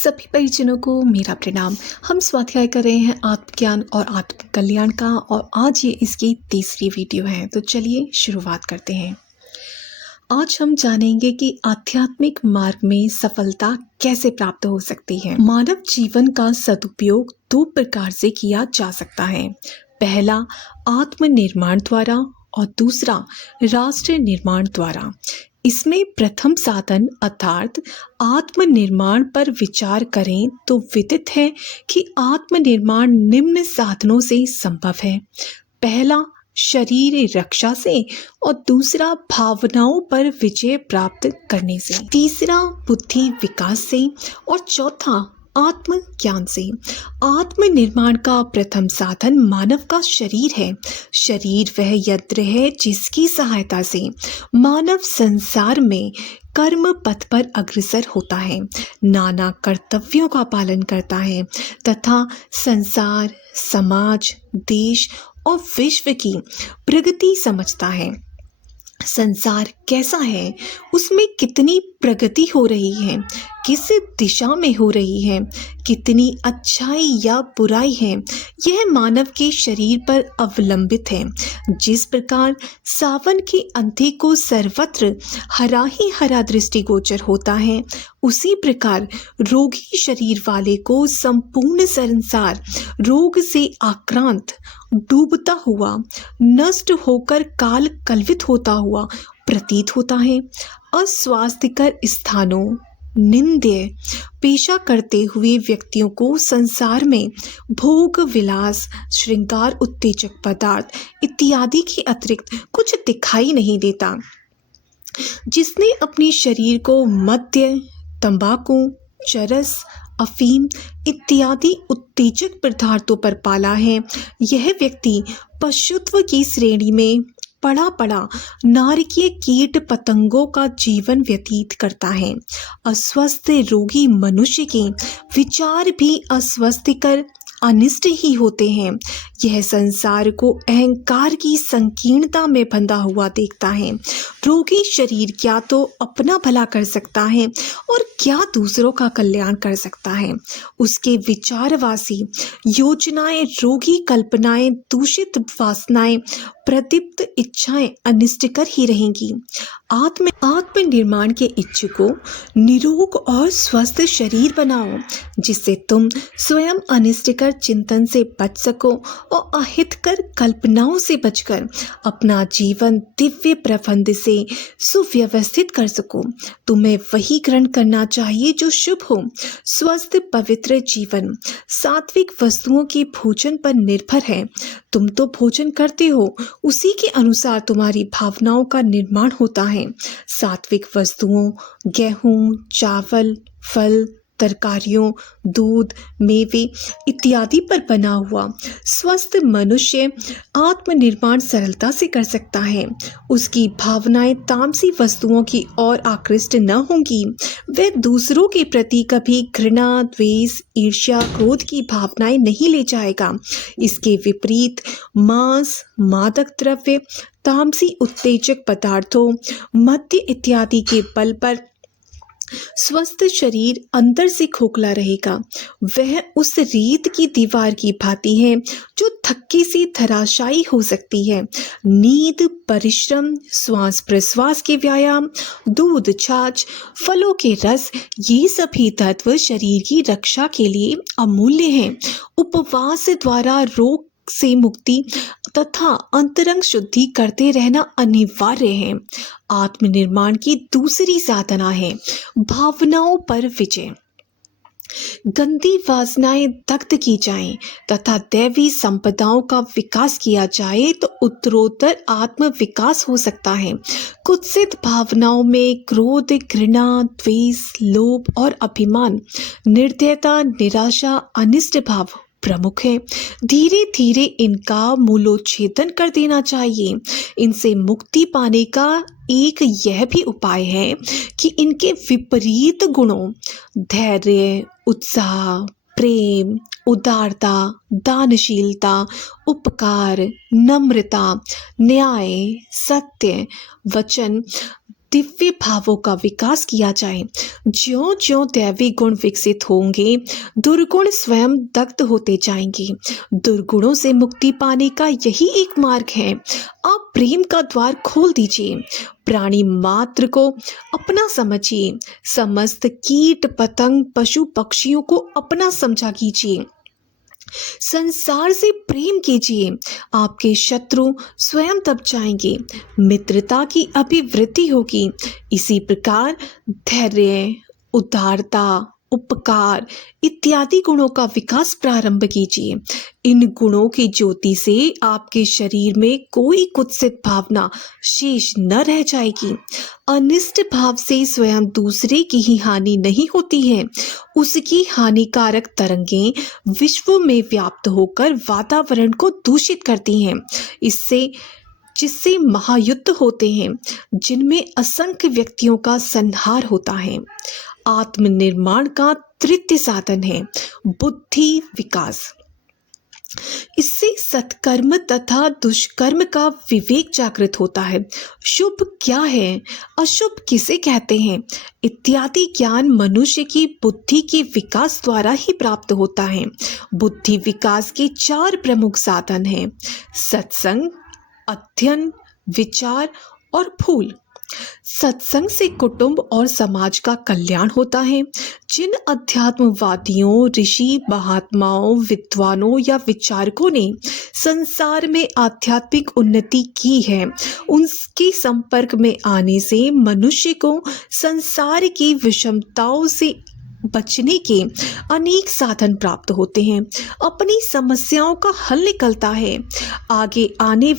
सभी परिजनों को मेरा प्रणाम। हम स्वाध्याय कर रहे हैं आत्मज्ञान और आत्म कल्याण का, और आज ये इसकी तीसरी वीडियो है। तो चलिए शुरुआत करते हैं। आज हम जानेंगे कि आध्यात्मिक मार्ग में सफलता कैसे प्राप्त हो सकती है। मानव जीवन का सदुपयोग दो प्रकार से किया जा सकता है। पहला आत्मनिर्माण द्वारा और दूसरा राष्ट्र निर्माण द्वारा। इसमें प्रथम साधन अर्थात आत्मनिर्माण पर विचार करें तो विदित है कि आत्मनिर्माण निम्न साधनों से संभव है। पहला शरीर रक्षा से और दूसरा भावनाओं पर विजय प्राप्त करने से, तीसरा बुद्धि विकास से और चौथा आत्मज्ञान से। आत्मनिर्माण का प्रथम साधन मानव का शरीर है। शरीर वह यंत्र है जिसकी सहायता से मानव संसार में कर्म पथ पर अग्रसर होता है, नाना कर्तव्यों का पालन करता है तथा संसार, समाज, देश और विश्व की प्रगति समझता है। संसार कैसा है, उसमें कितनी प्रगति हो रही है, किस दिशा में हो रही है, कितनी अच्छाई या बुराई है, यह मानव के शरीर पर अवलंबित है। जिस प्रकार सावन के अंधे को सर्वत्र हरा ही हरा दृष्टिगोचर होता है, उसी प्रकार रोगी शरीर वाले को संपूर्ण संसार रोग से आक्रांत, डूबता हुआ, नष्ट होकर काल कल्वित होता हुआ प्रतीत होता है। अस्वास्थ्यकर स्थानों, निंद्य पेशा करते हुए व्यक्तियों को संसार में भोग विलास, श्रृंगार उत्तेजक पदार्थ इत्यादि के अतिरिक्त कुछ दिखाई नहीं देता। जिसने अपने शरीर को मद्य, तंबाकू, चरस, अफीम इत्यादि उत्तेजक पदार्थों पर पाला है, यह व्यक्ति पशुत्व की श्रेणी में पड़ा पड़ा नारकीय कीट पतंगों का जीवन व्यतीत करता है। अस्वस्थ रोगी मनुष्य के विचार भी अस्वस्थकर अनिष्ट ही होते हैं। यह संसार को अहंकार की संकीर्णता में बंधा हुआ देखता है। रोगी शरीर क्या तो अपना भला कर सकता है और क्या दूसरों का कल्याण कर सकता है। उसके विचारवासी योजनाएं, रोगी कल्पनाएं, दूषित वासनाएं, प्रदीप्त इच्छाएं अनिष्टकर ही रहेंगी। आत्मनिर्माण के इच्छुकों निरोग और स्वस्थ शरीर बनाओ, जिससे तुम स्वयं अनिष्टकर चिंतन से बच सको और अहितकर कल्पनाओं से बचकर अपना जीवन दिव्य प्रबंध से सुव्यवस्थित कर सको। तुम्हें वही ग्रहण करना चाहिए जो शुभ हो। स्वस्थ पवित्र जीवन सात्विक वस्तुओं के भोजन पर निर्भर है। तुम तो भोजन करते हो, उसी के अनुसार तुम्हारी भावनाओं का निर्माण होता है। सात्विक वस्तुओं गेहूं, चावल, फल, तरकारियों, दूध, मेवे इत्यादि पर बना हुआ स्वस्थ मनुष्य आत्मनिर्माण सरलता से कर सकता है। उसकी भावनाएं तामसी वस्तुओं की ओर आकृष्ट न होंगी। वह दूसरों के प्रति कभी घृणा, द्वेष, ईर्ष्या, क्रोध की भावनाएं नहीं ले जाएगा। इसके विपरीत मांस, मादक द्रव्य, तामसी उत्तेजक पदार्थों, मद्य इत्यादि के बल पर स्वस्थ शरीर अंदर से खोखला रहेगा। वह उस रेत की दीवार की भांति है जो धक्के से धराशायी हो सकती है। नींद, परिश्रम, श्वास प्रश्वास के व्यायाम, दूध, छाछ, फलों के रस, ये सभी तत्व शरीर की रक्षा के लिए अमूल्य हैं। उपवास द्वारा रोग से मुक्ति तथा अंतरंग शुद्धि करते रहना अनिवार्य है। आत्मनिर्माण की दूसरी साधना है भावनाओं पर विजय। गंदी वासनाएं दग्ध की जाएं तथा दैवी संपदाओं का विकास किया जाए तो उत्तरोत्तर आत्म विकास हो सकता है। कुत्सित भावनाओं में क्रोध, घृणा, द्वेष, लोभ और अभिमान, निर्दयता, निराशा, अनिष्ट भाव प्रमुख है। धीरे धीरे इनका मूलोच्छेदन कर देना चाहिए। इनसे मुक्ति पाने का एक यह भी उपाय है कि इनके विपरीत गुणों धैर्य, उत्साह, प्रेम, उदारता, दानशीलता, उपकार, नम्रता, न्याय, सत्य, वचन, दिव्य भावों का विकास किया जाए। ज्यों ज्यों दैवी गुण विकसित होंगे, दुर्गुण स्वयं दग्ध होते जाएंगे। दुर्गुणों से मुक्ति पाने का यही एक मार्ग है। आप प्रेम का द्वार खोल दीजिए। प्राणी मात्र को अपना समझिए। समस्त कीट पतंग पशु पक्षियों को अपना समझा कीजिए। संसार से प्रेम कीजिए। आपके शत्रु स्वयं दब जाएंगे। मित्रता की अभिवृद्धि होगी। इसी प्रकार धैर्य, उदारता, उपकार इत्यादि गुणों का विकास प्रारंभ कीजिए। इन गुणों की ज्योति से आपके शरीर में कोई कुत्सित भावना शेष न रह जाएगी। अनिष्ट भाव से स्वयं दूसरे की ही हानि नहीं होती है। उसकी हानिकारक तरंगें विश्व में व्याप्त होकर वातावरण को दूषित करती हैं। जिससे महायुद्ध होते हैं, जिनमें असंख्य व्यक्तियों का संहार होता है। आत्मनिर्माण का तृतीय साधन है बुद्धि विकास। इससे सत्कर्म तथा दुष्कर्म का विवेक जागृत होता है। शुभ क्या है, अशुभ किसे कहते हैं इत्यादि ज्ञान मनुष्य की बुद्धि के विकास द्वारा ही प्राप्त होता है। बुद्धि विकास के 4 प्रमुख साधन हैं: सत्संग, अध्ययन, विचार और फूल। सत्संग से कुटुंब और समाज का कल्याण होता है। जिन अध्यात्मवादियों, ऋषि, महात्माओं, विद्वानों या विचारकों ने संसार में आध्यात्मिक उन्नति की है, उनके संपर्क में आने से मनुष्य को संसार की विषमताओं से बचने के अनेक साधन प्राप्त होते हैं। अपनी समस्याओं का हल निकलता है। आगे आने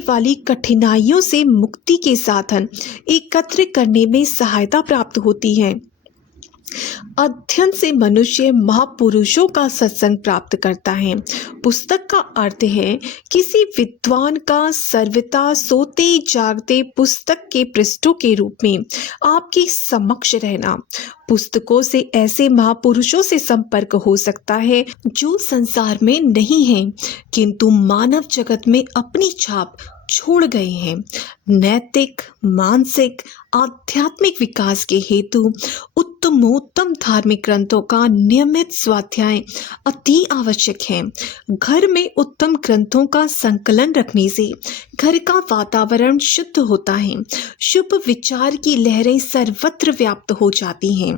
वाली कठिनाइयों से मुक्ति के साधन एकत्र करने में सहायता प्राप्त होती है। अध्ययन से मनुष्य महापुरुषों का सत्संग प्राप्त करता है। पुस्तक का अर्थ है किसी विद्वान का सर्वथा सोते जागते पुस्तक के पृष्ठों के रूप में आपके समक्ष रहना। पुस्तकों से ऐसे महापुरुषों से संपर्क हो सकता है जो संसार में नहीं हैं, किंतु मानव जगत में अपनी छाप छोड़ गए हैं। नैतिक, मानसिक, आध्यात्मिक विकास के हेतु उत्तमोत्तम धार्मिक ग्रंथों का नियमित स्वाध्याय अति आवश्यक है। घर में उत्तम ग्रंथों का संकलन रखने से घर का वातावरण शुद्ध होता है। शुभ विचार की लहरें सर्वत्र व्याप्त हो जाती हैं।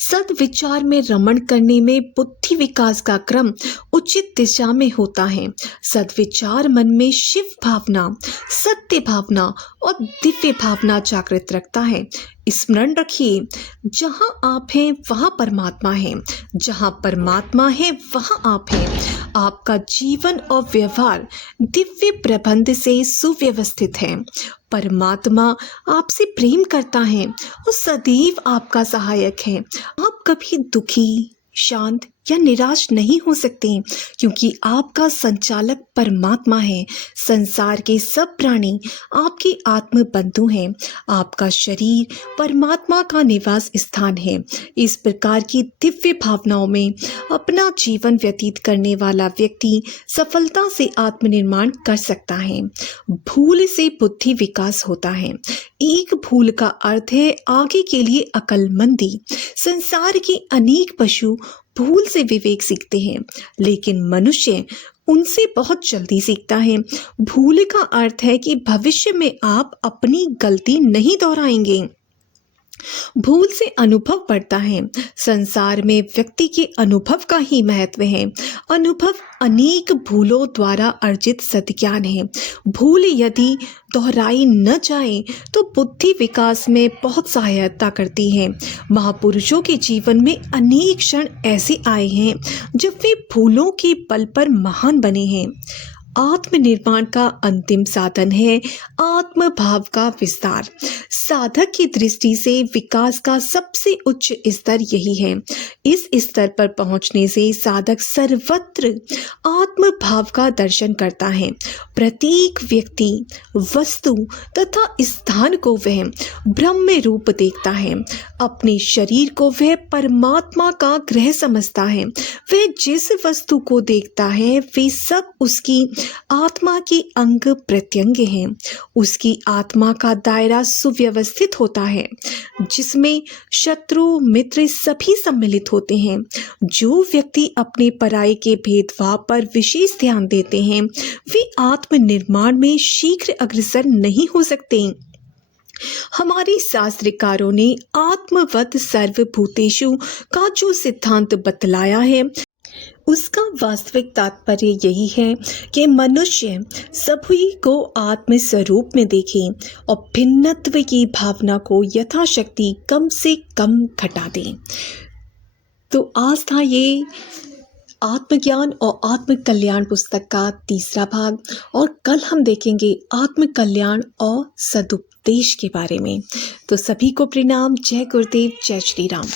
सद्विचार में रमण करने में बुद्धि विकास का क्रम उचित दिशा में होता है। सद्विचार मन में शिव भावना, सत्य भावना और दिव्य भावना जागृत रखता है। स्मरण रखिए, जहाँ आप हैं वहाँ परमात्मा है, जहाँ परमात्मा है वहाँ आप हैं। आपका जीवन और व्यवहार दिव्य प्रबंध से सुव्यवस्थित है। परमात्मा आपसे प्रेम करता है और सदैव आपका सहायक है। आप कभी दुखी, शांत या निराश नहीं हो सकते, क्योंकि आपका संचालक परमात्मा है। संसार के सब प्राणी आपके आत्म बंधु हैं। आपका शरीर परमात्मा का निवास स्थान है। इस प्रकार की दिव्य भावनाओं में अपना जीवन व्यतीत करने वाला व्यक्ति सफलता से आत्मनिर्माण कर सकता है। भूल से बुद्धि विकास होता है। एक भूल का अर्थ है आगे के लिए अक्लमंदी। संसार के अनेक पशु भूल से विवेक सीखते हैं, लेकिन मनुष्य उनसे बहुत जल्दी सीखता है। भूल का अर्थ है कि भविष्य में आप अपनी गलती नहीं दोहराएंगे। भूल से अनुभव बढ़ता है। संसार में व्यक्ति के अनुभव का ही महत्व है। अनुभव अनेक भूलों द्वारा अर्जित सद्ज्ञान है। भूल यदि दोहराई न जाए तो बुद्धि विकास में बहुत सहायता करती है। महापुरुषों के जीवन में अनेक क्षण ऐसे आए हैं जब वे भूलों के बल पर महान बने हैं। आत्मनिर्माण का अंतिम साधन है आत्म भाव का विस्तार। साधक की दृष्टि से विकास का सबसे उच्च स्तर यही है। इस स्तर पर पहुंचने से साधक सर्वत्र आत्म भाव का दर्शन करता है। प्रत्येक व्यक्ति, वस्तु तथा स्थान को वह ब्रह्म रूप देखता है। अपने शरीर को वह परमात्मा का गृह समझता है। वह जिस वस्तु को देखता है वे सब उसकी आत्मा के अंग प्रत्यंग हैं। उसकी आत्मा का दायरा सुव्यवस्थित होता है, जिसमें शत्रु मित्र सभी सम्मिलित होते हैं। जो व्यक्ति अपने पराये के भेदभाव पर विशेष ध्यान देते हैं, वे आत्मनिर्माण में शीघ्र अग्रसर नहीं हो सकते। हमारे शास्त्रकारों ने आत्मवत् सर्वभूतेषु का जो सिद्धांत बतलाया है, उसका वास्तविक तात्पर्य यही है कि मनुष्य सभी को आत्म स्वरूप में देखे और भिन्नत्व की भावना को यथाशक्ति कम से कम घटा दे। तो आज था ये आत्मज्ञान और आत्म कल्याण पुस्तक का तीसरा भाग, और कल हम देखेंगे आत्म कल्याण और सदुपदेश के बारे में। तो सभी को प्रणाम। जय गुरुदेव, जय श्री राम।